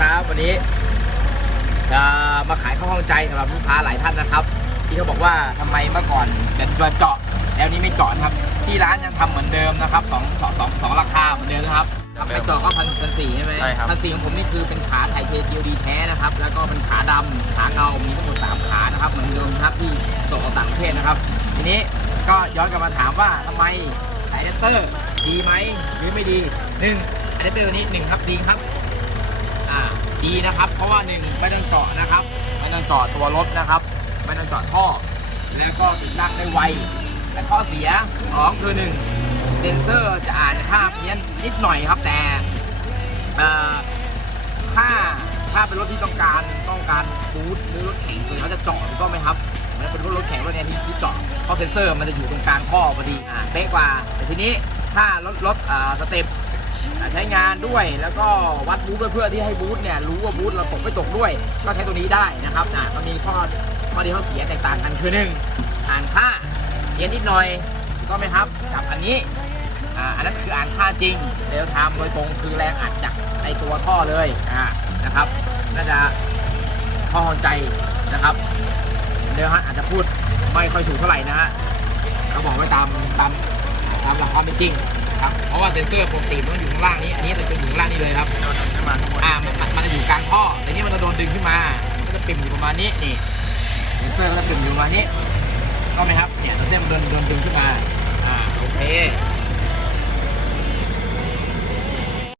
ครับ วันนี้จะมาขายข้าวห้องใจสำหรับลูกค้าหลายท่านนะครับ ที่เขาบอกว่าทำไมเมื่อก่อนเป็นตัวเจาะแล้วนี้ไม่เจาะนะครับ ที่ร้านยังทำเหมือนเดิมนะครับสองสองสองสองราคาเหมือนเดิมนะครับไปเจาะก็พันพันสี่ใช่ไหมใช่ครับ พันสี่ของผมนี่คือเป็นขาไทยเทจีดีแท้นะครับ แล้วก็เป็นขาดำขาเงา มีทั้งหมดสามขานะครับ เหมือนเดิมครับที่ส่งออกต่างประเทศนะครับ ทีนี้ก็ย้อนกลับมาถามว่าทำไมไดเตอร์ดีไหมหรือไม่ดีหนึ่งไดเตอร์นี้หนึ่งครับดีครับอ่า ดีนะครับ เพราะว่าหนึ่งไม่ต้องเจาะนะครับไม่ต้องเจาะตัวรถนะครับ ไม่ต้องเจาะท่อ แล้วก็ติดตั้งได้ไวแต่ข้อเสียสองคือหนึ่งเซนเซอร์จะอ่านค่าเพี้ยนนิดหน่อยครับแต่เอ่อถ้าถ้าเป็นรถที่ต้องการต้องการบูทหรือรถแข่งคือเขาจะเจาะถูกต้องไหมครับมันเป็นรถรถแข่งรถเนี้ยที่ที่เจาะเพราะเซนเซอร์มันจะอยู่ตรงกลางข้อพอดีอ่าเป๊ะกว่า แต่ทีนี้ถ้ารถรถอ่าสเต็ป ใช้งานด้วยแล้วก็วัดบูทด้วยเพื่อที่ให้บูทเนี่ยรู้ว่าบูทเราตกไม่ตกด้วย ก็ใช้ตัวนี้ได้นะครับนะมันมีข้อข้อดีข้อเสียแตกต่างกันคือหนึ่งอ่านค่าเย็นนิดหน่อยกต้องไหมครับกับอันนี้อ่าอันนั้นคืออ่านค่าจริงเร็วทำโดยตรงคือแรงอัดจากในตัวท่อเลยอ่านะครับน่าจะข้อเข้าใจนะครับเดี๋ยวฮะอาจจะพูดไม่ค่อยถูกเท่าไหร่นะฮะเขาบอกไว้ตามตามตามหลักความเป็นจริง ครับ เพราะว่าเซนเซอร์ปกติมันต้องอยู่ข้างล่างนี้ อันนี้มันจะอยู่ข้างล่างนี้เลยครับ โดนขึ้นมาข้างบนอ่ามันมันมันจะอยู่กลางท่อแต่นี่มันจะโดนดึงขึ้นมา มันก็จะปิ่มอยู่ประมาณนี้ นี่เซนเซอร์ก็จะปิ่มอยู่ประมาณนี้ก็ไหมครับ เนี่ยเซนเซอร์มันโดนโดนดึงขึ้นมา อ่า โอเค